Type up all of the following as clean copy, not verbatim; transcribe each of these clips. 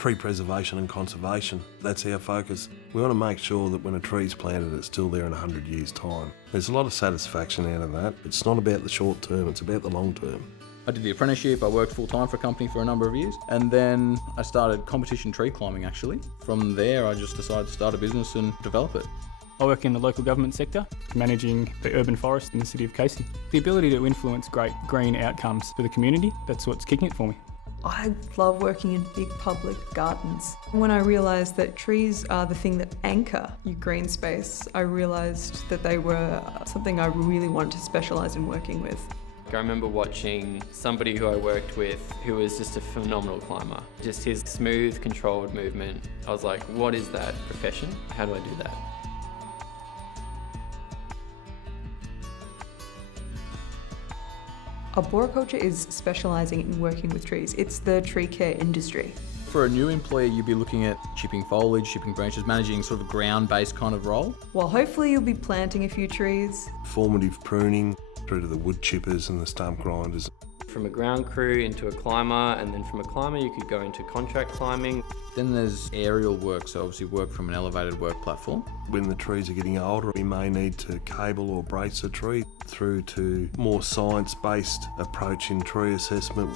Tree preservation and conservation, that's our focus. We want to make sure that when a tree's planted, it's still there in 100 years' time. There's a lot of satisfaction out of that. It's not about the short term, it's about the long term. I did the apprenticeship, I worked full-time for a company for a number of years, and then I started competition tree climbing actually. From there I just decided to start a business and develop it. I work in the local government sector, managing the urban forest in the city of Casey. The ability to influence great green outcomes for the community, that's what's kicking it for me. I love working in big public gardens. When I realised that trees are the thing that anchor your green space, I realised that they were something I really wanted to specialise in working with. I remember watching somebody who I worked with who was just a phenomenal climber. Just his smooth, controlled movement. I was like, what is that profession? How do I do that? Arboriculture is specialising in working with trees. It's the tree care industry. For a new employee, you'd be looking at chipping foliage, chipping branches, managing sort of a ground-based kind of role. Well, hopefully you'll be planting a few trees. Formative pruning through to the wood chippers and the stump grinders. From a ground crew into a climber, and then from a climber you could go into contract climbing. Then there's aerial work, so obviously work from an elevated work platform. When the trees are getting older, we may need to cable or brace a tree, through to more science-based approach in tree assessment,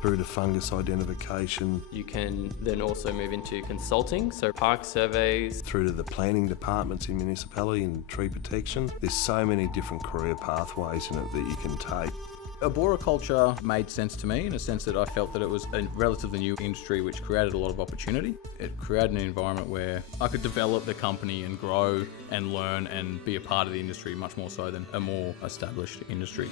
through to fungus identification. You can then also move into consulting, so park surveys. Through to the planning departments in municipality and tree protection. There's so many different career pathways in it that you can take. Arboriculture made sense to me in a sense that I felt that it was a relatively new industry which created a lot of opportunity. It created an environment where I could develop the company and grow and learn and be a part of the industry much more so than a more established industry.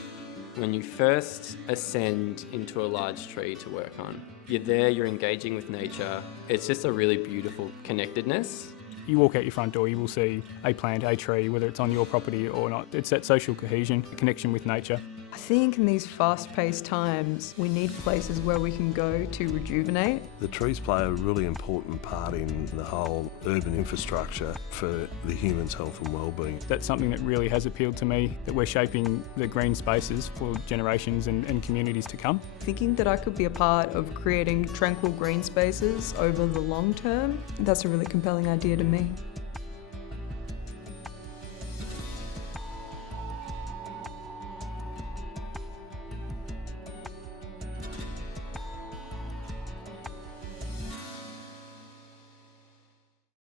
When you first ascend into a large tree to work on, you're there, you're engaging with nature. It's just a really beautiful connectedness. You walk out your front door, you will see a plant, a tree, whether it's on your property or not. It's that social cohesion, the connection with nature. I think in these fast-paced times, we need places where we can go to rejuvenate. The trees play a really important part in the whole urban infrastructure for the human's health and well-being. That's something that really has appealed to me, that we're shaping the green spaces for generations and communities to come. Thinking that I could be a part of creating tranquil green spaces over the long term, that's a really compelling idea to me.